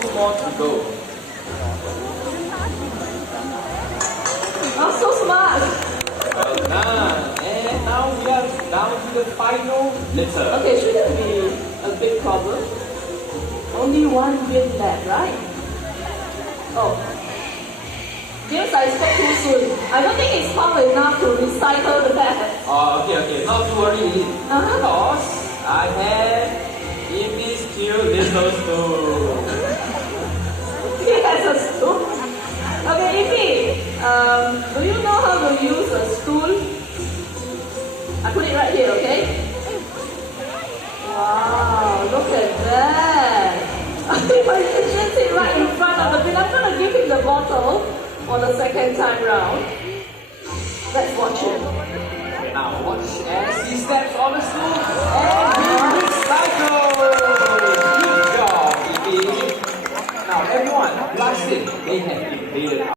2 more to go. Oh, so smart. Well done. And now we are down to the final litter. Okay, shouldn't be a big problem. Only one bin left, right? Oh. Yes, I spoke too soon. I don't think it's fast enough to recycle the bag. Oh, okay. Not to worry. Because I have Evie's cute little stool. He has a stool. Okay, Evie, do you know how to use a stool? I put it right here, okay? Wow, look at that. I think my kitchen is right in front of the bin. I'm going to give him the bottle for the second time round. Let's watch it. Now watch as he steps on the stool and he recycles. Good job, Evie. Now everyone, plastic, they have invaded